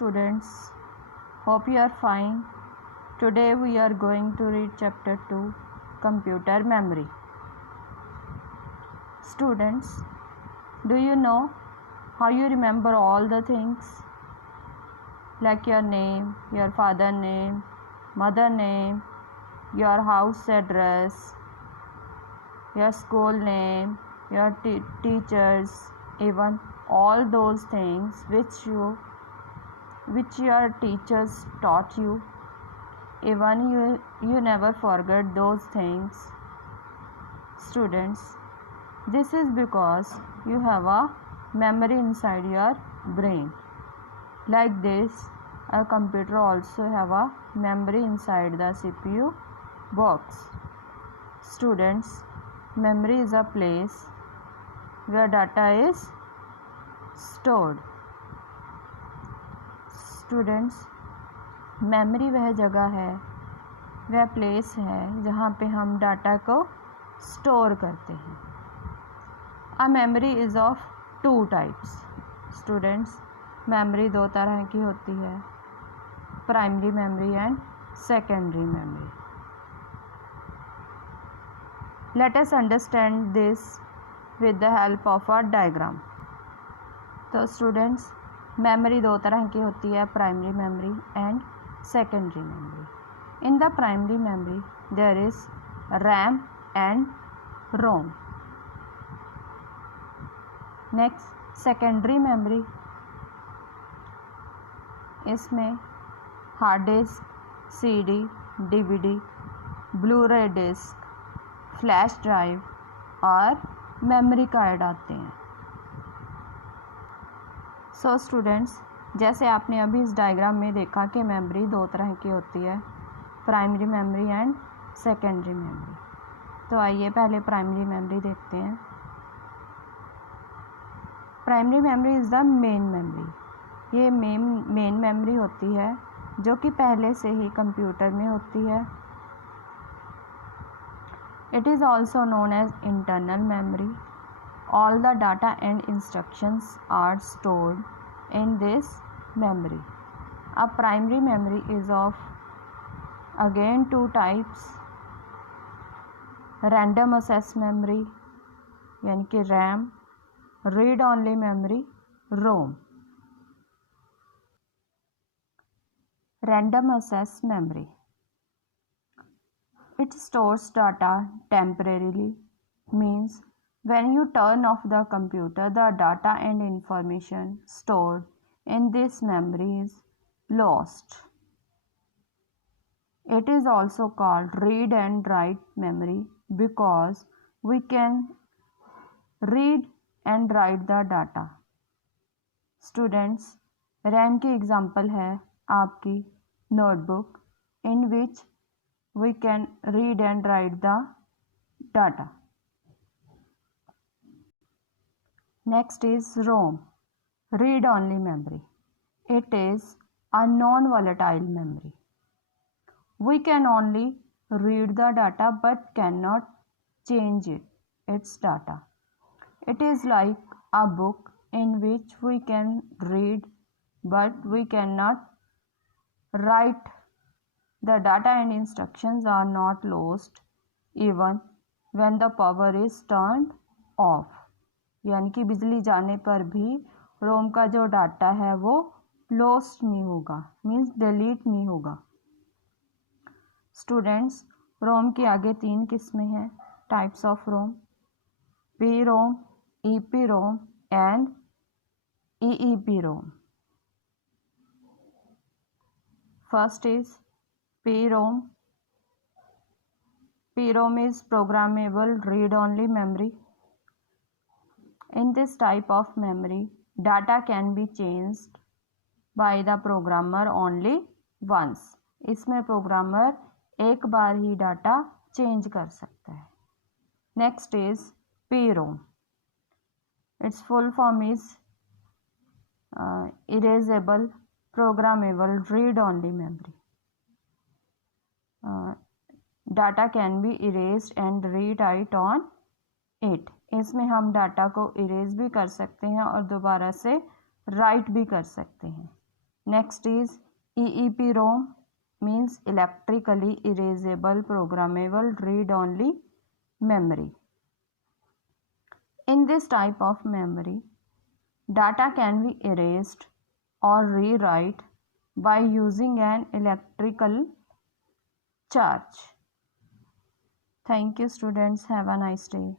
students, hope you are fine. Today we are going to read chapter 2, Computer Memory. Students, do you know how you remember all the things like your name, your father name, mother name, your house address, your school name, your teachers, even all those things which your teachers taught you, even you never forget those things. Students, this is because you have a memory inside your brain. Like this, a computer also have a memory inside the CPU box. Students, memory is a place where data is stored. Students, memory वह जगह है, वह place है जहाँ पे हम data को store करते हैं. A memory is of 2 types. Students, memory 2 तरह की होती है, primary memory and secondary memory. Let us understand this with the help of a diagram. तो स्टूडेंट्स, मेमोरी 2 तरह की होती है, primary memory and secondary memory. In the primary memory there is RAM and ROM. Next, secondary memory, इसमें hard disk, CD, DVD, Blu-ray disk, flash drive और memory card आते हैं. So students, जैसे आपने अभी इस डायग्राम में देखा कि मेमोरी 2 तरह की होती है, primary memory and secondary memory. तो आइए पहले प्राइमरी मेमोरी देखते हैं. Primary memory is the main memory. ये मेन मेमोरी होती है जो कि पहले से ही कंप्यूटर में होती है. It is also known as internal memory. All the data and instructions are stored in this memory. A primary memory is of again 2 types. Random access memory यानी कि RAM, read only memory ROM. Random access memory, it stores data temporarily, means when you turn off the computer, the data and information stored in this memory is lost. It is also called read and write memory because we can read and write the data. Students, RAM की example है आपकी notebook in which we can read and write the data. Next is ROM, read-only memory. It is a non-volatile memory. We can only read the data but cannot change its data. It is like a book in which we can read but we cannot write. The data and instructions are not lost even when the power is turned off. यानी कि बिजली जाने पर भी रोम का जो data है वो लॉस्ट नहीं होगा, मीन्स डिलीट नहीं होगा. स्टूडेंट्स, रोम की आगे 3 किस्में हैं, types of ROM: PROM, EPROM and EEPROM. First is PROM. PROM is programmable read-only memory. In this type of memory, data can be changed by the programmer only once. इसमें programmer एक बार ही data change कर सकता है. Next is PROM. Its full form is erasable programmable read-only memory. Data can be erased and rewrite on it. इसमें हम data को erase भी कर सकते हैं और दोबारा से राइट भी कर सकते हैं. Next is EEPROM, means electrically erasable programmable read-only memory. In this type of memory, data can be erased or rewrite by using an electrical charge. Thank you students. Have a nice day.